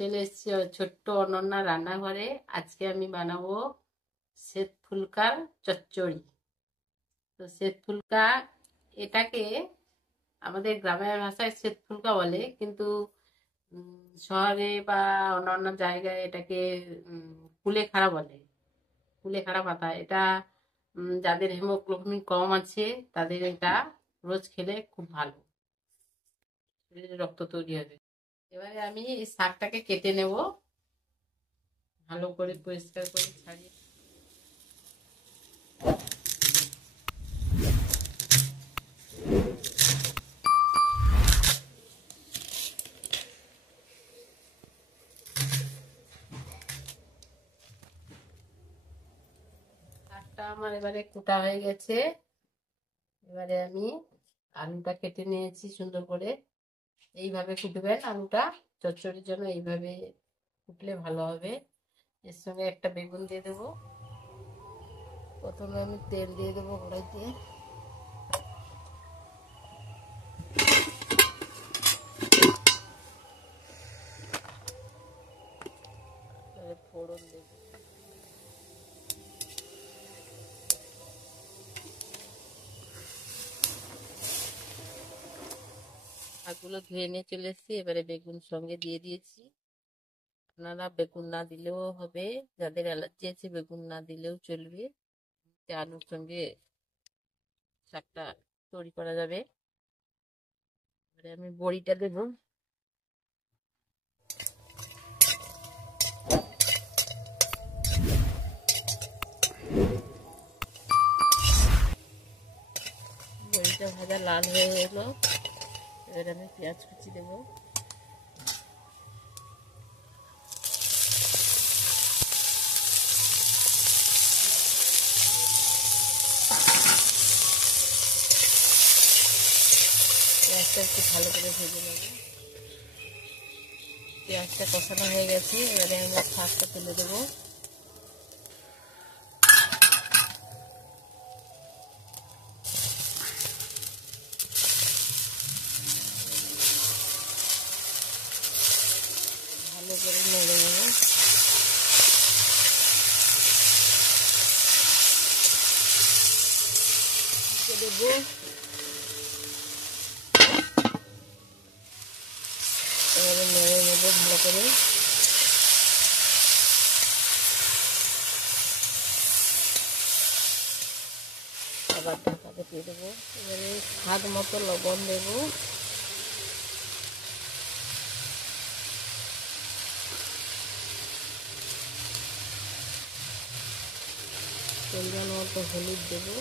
চলে এসেছি ছোট্ট অনন্যা রান্নাঘরে। আজকে আমি বানাবো শ্বেত ফুলকার চচ্চড়ি। তো শ্বেত ফুলকা এটাকে আমাদের গ্রামের ভাষায় শ্বেত ফুলকা বলে, কিন্তু শহরে বা অন্যান্য জায়গায় এটাকে কুলেখাড়া বলে। কুলেখাড়া পাতা এটা যাদের হিমোগ্লোবিন কম আছে তাদের এটা রোজ খেলে খুব ভালো, শরীরে রক্ত তৈরি হবে। এবারে আমি এই শাকটাকে কেটে নেব, ভালো করে পরিষ্কার করে ছাড়িয়ে। শাকটা আমার এবারে কুটা হয়ে গেছে। এবারে আমি আলুটা কেটে নিয়েছি সুন্দর করে। এইভাবে কুটবেন আলুটা, চচ্চড়ির জন্য এইভাবে কুটলে ভালো হবে। এর সঙ্গে একটা বেগুন দিয়ে দেবো। প্রথমে আমি তেল দিয়ে দেবো কড়াইতে। ফোড়ন দেবো, শাকগুলো ধুয়ে নিয়ে চলে এসেছি। এবারে বেগুন সঙ্গে দিয়ে দিয়েছি। আপনারা বেগুন না দিলেও হবে, যাদের অ্যালার্জি আছে বেগুন না দিলেও চলবে। আলুর সঙ্গে শাকটা তৈরি করা যাবে। এবারে আমি বড়িটা দেবো। বড়িটা ভাজা লাল হয়ে এলো। এবার আমি পেঁয়াজ কুচি দেবো। পেঁয়াজটা একটু ভালো করে ভেজে নেব। পেঁয়াজটা কষানো হয়ে গেছে। এবারে আমি শাকটা তুলে দেবো। ভালো করে নেড়ে নেব। দেবো এবারে নেড়ে নেবো ভালো করে। আবার ঢাকাতে দিয়ে দেবো। এবারে স্বাদ মতো লবণ দেবো। পরিমাণ মতো হলুদ দেবো।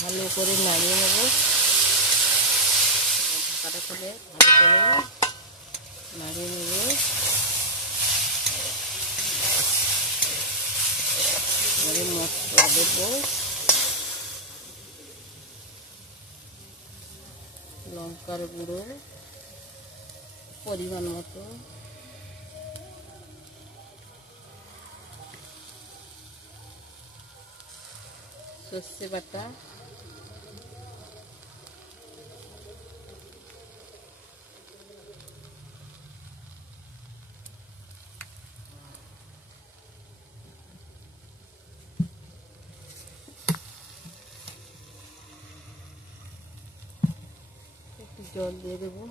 ভালো করে নাড়িয়ে নেব। ঢাকাটা খুলে ভালো করে নাড়িয়ে নেব। মশলা দেবো, লঙ্কার গুঁড়ো পরিমাণ মতো, সর্ষে বাটা, একটু জল দিয়ে দেবো।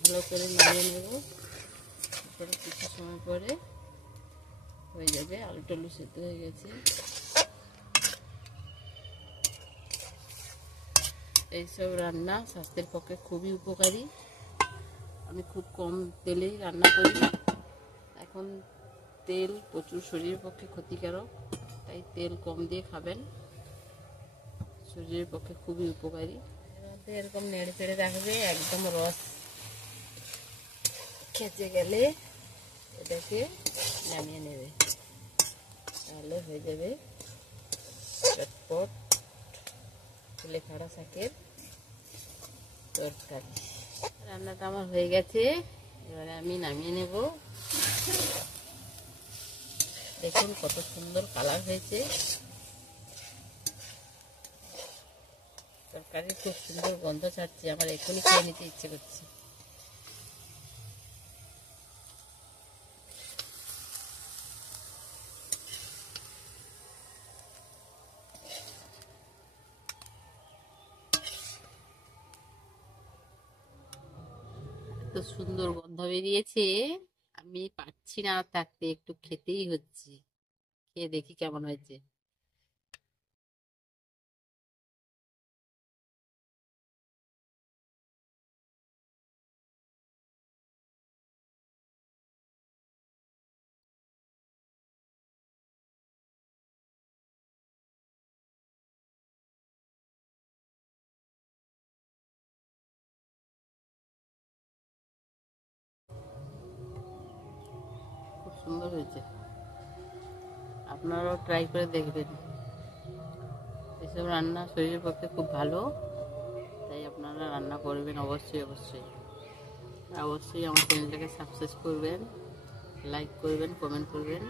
ভালো করে নাড়িয়ে নেব। তারপরে কিছু সময় পরে হয়ে যাবে। আলু টালু সেদ্ধ হয়ে গেছে। এইসব রান্না স্বাস্থ্যের পক্ষে খুবই উপকারী। আমি খুব কম তেলেই রান্না করি। এখন তেল প্রচুর শরীরের পক্ষে ক্ষতিকারক, তাই তেল কম দিয়ে খাবেন, শরীরের পক্ষে খুবই উপকারী। এরকম নেড়ে চেড়ে রাখবে, একদম রস খেতে গেলে এটাকে নামিয়ে নেবে, তাহলে হয়ে যাবে চটপট কুলেখাড়া শাকের তরকারি। রান্নাটা আমার হয়ে গেছে, এবারে আমি নামিয়ে নেব। দেখুন কত সুন্দর কালার হয়েছে, তরকারি খুব সুন্দর গন্ধ ছাড়ছে, আমার এখনই খেয়ে নিতে ইচ্ছে করছে। এত সুন্দর গন্ধ বেরিয়েছে, আমি পারছি না আর থাকতে, একটু খেতেই হচ্ছে। খেয়ে দেখি কেমন হয়েছে। খুব সুন্দর হয়েছে, আপনারাও ট্রাই করে দেখবেন। এসব রান্না শরীরের পক্ষে খুব ভালো, তাই আপনারা রান্না করবেন অবশ্যই অবশ্যই। অবশ্যই আমার চ্যানেলটাকে সাবস্ক্রাইব করবেন, লাইক করবেন, কমেন্ট করবেন।